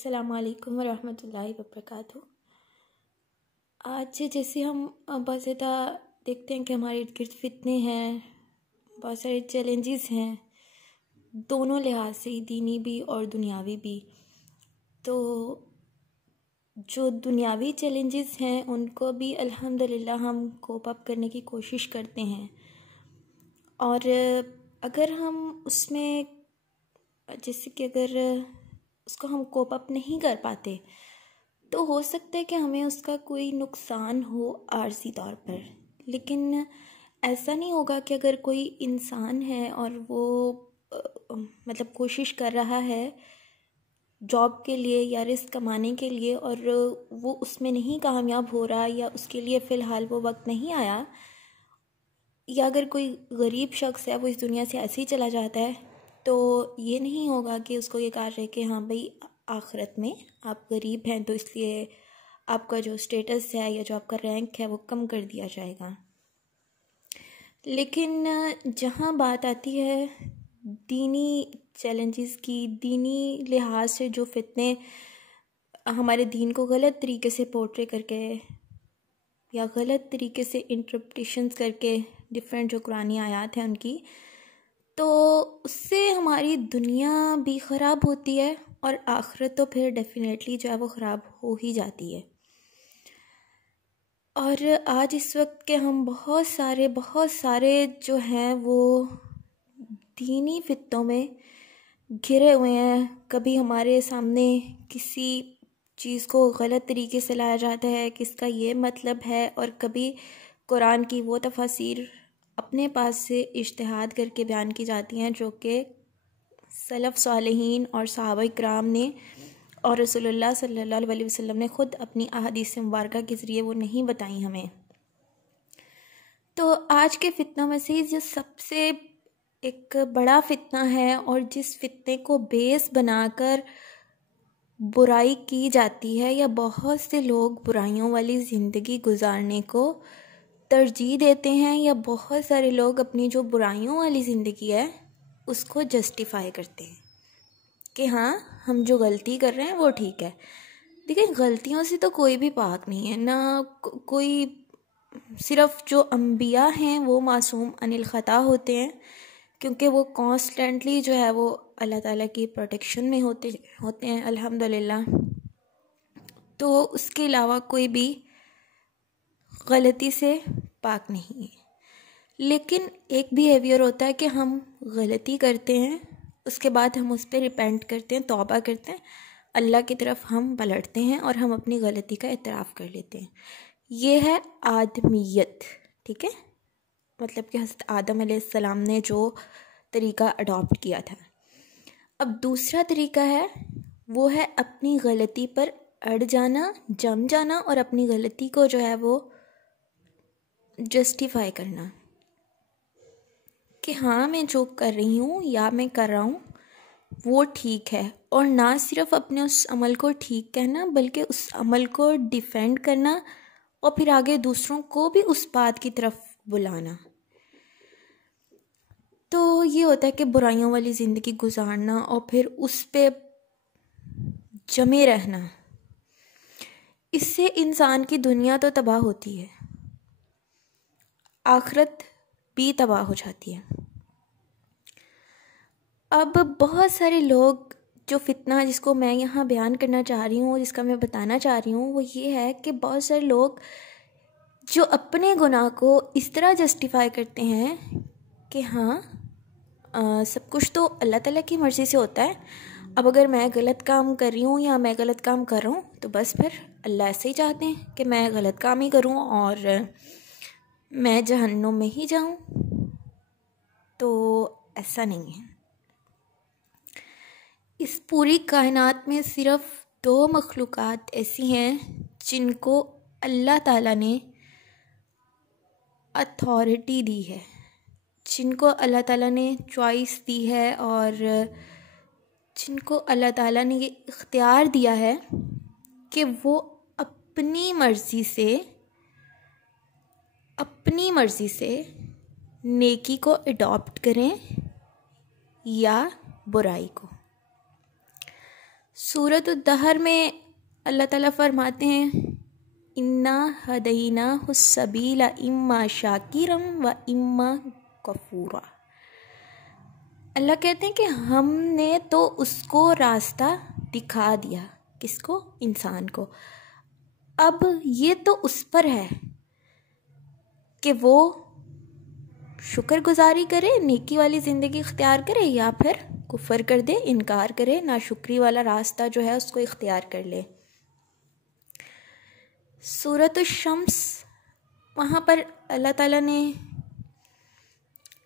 अस्सलाम वालेकुम वरहमतुल्लाहि वबरकातुहू। आज जैसे हम बहुत ज़्यादा देखते हैं कि हमारे इर्द गिर्द फितने हैं, बहुत सारे चैलेंजेस हैं, दोनों लिहाज से ही, दीनी भी और दुनियावी भी। तो जो दुनियावी चैलेंजेस हैं उनको भी अल्हम्दुलिल्लाह हम कोप अप करने की कोशिश करते हैं, और अगर हम उसमें जैसे कि अगर उसको हम कोप अप नहीं कर पाते तो हो सकता है कि हमें उसका कोई नुकसान हो आर्जी तौर पर, लेकिन ऐसा नहीं होगा कि अगर कोई इंसान है और वो मतलब कोशिश कर रहा है जॉब के लिए या रिस्क कमाने के लिए और वो उसमें नहीं कामयाब हो रहा या उसके लिए फ़िलहाल वो वक्त नहीं आया, या अगर कोई गरीब शख्स है वो इस दुनिया से ऐसे ही चला जाता है, तो ये नहीं होगा कि उसको ये कहा जाए कि हाँ भाई आखिरत में आप गरीब हैं तो इसलिए आपका जो स्टेटस है या जो आपका रैंक है वो कम कर दिया जाएगा। लेकिन जहाँ बात आती है दीनी चैलेंजेस की, दीनी लिहाज से जो फितने हमारे दीन को गलत तरीके से पोर्ट्रे करके या गलत तरीके से इंटरप्रिटेशंस करके डिफरेंट जो कुरानी आयात हैं उनकी, तो उससे हमारी दुनिया भी ख़राब होती है और आखिरत तो फिर डेफिनेटली जो है वो ख़राब हो ही जाती है। और आज इस वक्त के हम बहुत सारे जो हैं वो दीनी फितनों में घिरे हुए हैं। कभी हमारे सामने किसी चीज़ को गलत तरीके से लाया जाता है कि इसका ये मतलब है, और कभी कुरान की वो तफसीर अपने पास से इज्तिहाद करके बयान की जाती हैं जो कि सलफ़ सालिहीन और सहाबा इकराम ने और रसूलुल्लाह सल्लल्लाहु अलैहि वसल्लम ने ख़ुद अपनी अहादीस मुबारका के ज़रिए वो नहीं बताई हमें। तो आज के फितनों में से जो सबसे एक बड़ा फितना है और जिस फितने को बेस बनाकर बुराई की जाती है, या बहुत से लोग बुराइयों वाली ज़िंदगी गुजारने को तरजीह देते हैं, या बहुत सारे लोग अपनी जो बुराइयों वाली ज़िंदगी है उसको जस्टिफाई करते हैं कि हाँ हम जो गलती कर रहे हैं वो ठीक है। देखिए, गलतियों से तो कोई भी पाक नहीं है ना, कोई, सिर्फ जो अंबिया हैं वो मासूम अनिल ख़ता होते हैं क्योंकि वो कॉन्स्टेंटली जो है वो अल्लाह ताला की प्रोटेक्शन में होते हैं अल्हम्दुलिल्लाह। तो उसके अलावा कोई भी गलती से पाक नहीं है। लेकिन एक बिहेवियर होता है कि हम गलती करते हैं, उसके बाद हम उस पर रिपेंट करते हैं, तौबा करते हैं, अल्लाह की तरफ हम पलटते हैं और हम अपनी गलती का इतराफ़ कर लेते हैं। ये है आदमियत, ठीक है, मतलब कि हज़रत आदम अलैहिस्सलाम ने जो तरीका अडॉप्ट किया था। अब दूसरा तरीका है, वो है अपनी गलती पर अड़ जाना, जम जाना और अपनी गलती को जो है वो जस्टिफाई करना कि हाँ मैं जो कर रही हूँ या मैं कर रहा हूँ वो ठीक है, और ना सिर्फ अपने उस अमल को ठीक कहना बल्कि उस अमल को डिफेंड करना और फिर आगे दूसरों को भी उस बात की तरफ बुलाना। तो ये होता है कि बुराइयों वाली ज़िंदगी गुजारना और फिर उस पे जमे रहना, इससे इंसान की दुनिया तो तबाह होती है, आखिरत भी तबाह हो जाती है। अब बहुत सारे लोग, जो फितना जिसको मैं यहाँ बयान करना चाह रही हूँ, जिसका मैं बताना चाह रही हूँ, वो ये है कि बहुत सारे लोग जो अपने गुनाह को इस तरह जस्टिफाई करते हैं कि हाँ सब कुछ तो अल्लाह ताला की मर्ज़ी से होता है, अब अगर मैं गलत काम कर रही हूँ या मैं गलत काम कर रहा हूँ तो बस फिर अल्लाह ऐसे ही चाहते हैं कि मैं गलत काम ही करूँ और मैं जहन्नुम में ही जाऊँ। तो ऐसा नहीं है। इस पूरी कायनात में सिर्फ 2 मखलूक़ात ऐसी हैं जिनको अल्लाह ताला ने अथॉरिटी दी है, जिनको अल्लाह ताला ने चॉइस दी है और जिनको अल्लाह ताला ने ये इख्तियार दिया है कि वो अपनी मर्ज़ी से नेकी को अडॉप्ट करें या बुराई को। सूरत उद्दहर में अल्लाह ताला फरमाते हैं, इन्ना हदैना हुस्सबीला इम्मा शाकिरम व इम्मा कफूरा। अल्लाह कहते हैं कि हमने तो उसको रास्ता दिखा दिया। किसको? इंसान को। अब ये तो उस पर है कि वो शुक्रगुजारी करे, नेकी वाली ज़िंदगी इख्तियार करे, या फिर कुफर कर दे, इनकार करे, नाशुक्री वाला रास्ता जो है उसको इख्तियार कर ले। सूरत शम्स, वहाँ पर अल्लाह ताला ने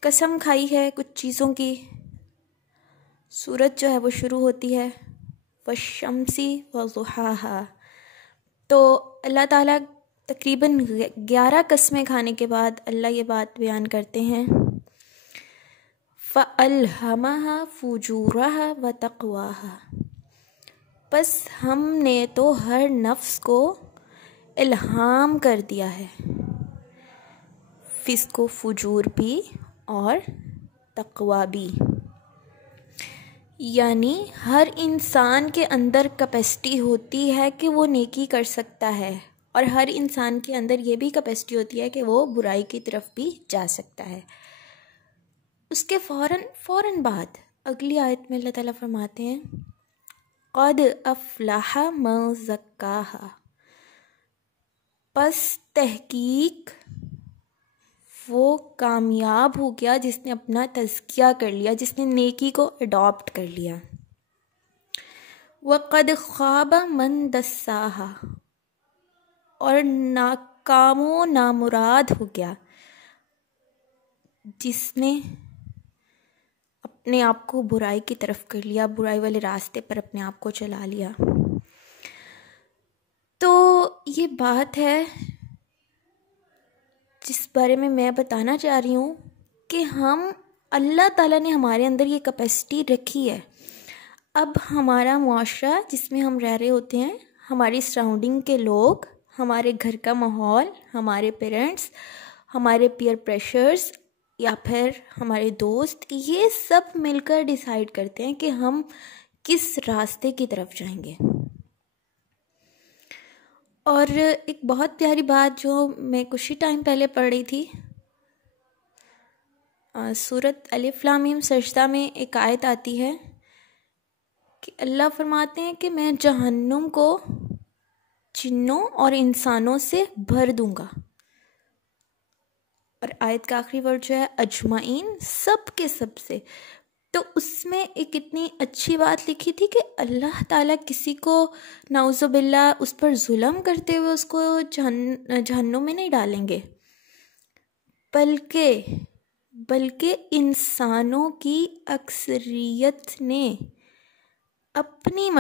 कसम खाई है कुछ चीज़ों की। सूरत जो है वो शुरू होती है वशम्सी वज़ुहाहा। तो अल्लाह ताला तकरीबन 11 कस्में खाने के बाद अल्लाह ये बात बयान करते हैं, फ़अल्हमहा फुजूरहा व तक़वाहा। बस हमने तो हर नफ्स को इल्हाम कर दिया है, फिस्को फुजूर भी और तक़वा भी। यानी हर इंसान के अंदर कैपेसिटी होती है कि वो नेकी कर सकता है, और हर इंसान के अंदर ये भी कैपेसिटी होती है कि वो बुराई की तरफ भी जा सकता है। उसके फ़ौरन बाद अगली आयत में अल्लाह ताला फरमाते हैं, क़द अफ़लहा मन ज़क्काहा। बस तहकीक वो कामयाब हो गया जिसने अपना तज़किया कर लिया, जिसने नेकी को अडॉप्ट कर लिया। वक़द ख़ाब मन दस्साहा। और नाकामो नामुराद हो गया जिसने अपने आप को बुराई की तरफ कर लिया, बुराई वाले रास्ते पर अपने आप को चला लिया। तो ये बात है जिस बारे में मैं बताना चाह रही हूँ कि हम, अल्लाह ताला ने हमारे अंदर ये कैपेसिटी रखी है। अब हमारा मुआशरा जिसमें हम रह रहे होते हैं, हमारी सराउंडिंग के लोग, हमारे घर का माहौल, हमारे पेरेंट्स, हमारे पीयर प्रेशर्स या फिर हमारे दोस्त, ये सब मिलकर डिसाइड करते हैं कि हम किस रास्ते की तरफ जाएंगे। और एक बहुत प्यारी बात जो मैं कुछ ही टाइम पहले पढ़ रही थी, सूरत अलिफ लाम मीम सजदा में एक आयत आती है कि अल्लाह फरमाते हैं कि मैं जहन्नुम को जिन्नों और इंसानों से भर दूंगा। और आयत का आखिरी वर्ड जो है अजमाइन, सब के सब से। तो उसमें एक इतनी अच्छी बात लिखी थी कि अल्लाह ताला किसी को नाउज़ुबिल्लाह उस पर जुल्म करते हुए उसको जहन्नुम में नहीं डालेंगे, बल्कि इंसानों की अक्सरियत ने अपनी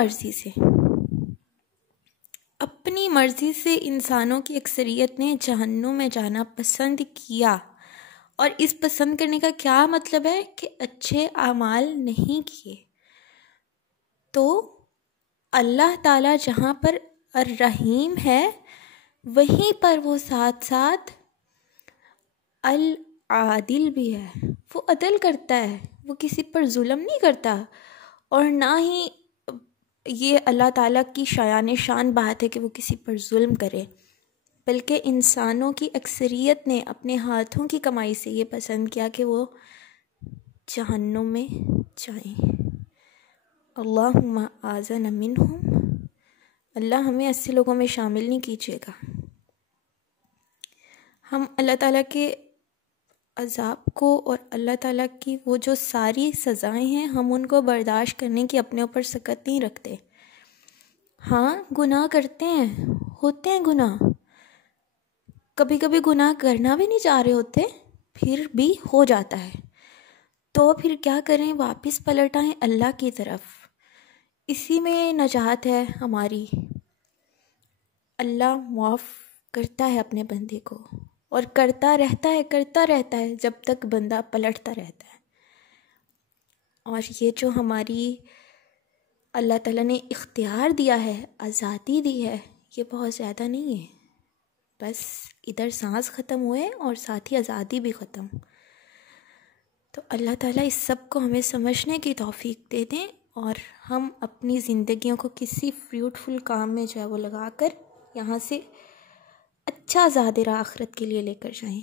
मर्ज़ी से इंसानों की अक्सरियत ने जहन्नुम में जाना पसंद किया। और इस पसंद करने का क्या मतलब है कि अच्छे आमाल नहीं किए। तो अल्लाह ताला जहाँ पर अर्रहीम है, वहीं पर वो साथ साथ अल आदिल भी है। वो अदल करता है, वो किसी पर जुल्म नहीं करता। और ना ही ये अल्लाह ताला की शायान शान बात है कि वो किसी पर जुल्म करे, बल्कि इंसानों की अक्सरियत ने अपने हाथों की कमाई से ये पसंद किया कि वो जहन्नुम में जाएं। अल्लाहुम्मा आज़ना मिनहुम। अल्लाह हमें ऐसे लोगों में शामिल नहीं कीजिएगा। हम अल्लाह ताला के अज़ाब को और अल्लाह ताला की वो जो सारी सज़ाएं हैं, हम उनको बर्दाश्त करने की अपने ऊपर सकत नहीं रखते। हाँ, गुनाह करते हैं, होते हैं गुनाह, कभी कभी गुनाह करना भी नहीं चाह रहे होते, फिर भी हो जाता है। तो फिर क्या करें? वापस पलट आएं अल्लाह की तरफ। इसी में नजात है हमारी। अल्लाह माफ़ करता है अपने बंदे को, और करता रहता है जब तक बंदा पलटता रहता है। और ये जो हमारी अल्लाह ताला ने इख्तियार दिया है, आज़ादी दी है, ये बहुत ज़्यादा नहीं है। बस इधर सांस ख़त्म हुए और साथ ही आज़ादी भी ख़त्म। तो अल्लाह ताला इस सब को हमें समझने की तौफ़ीक दे दें और हम अपनी ज़िंदगियों को किसी फ्रूटफुल काम में जो है वो लगा कर यहाँ से अच्छा ज़ाहिर आखिरत के लिए लेकर जाएं।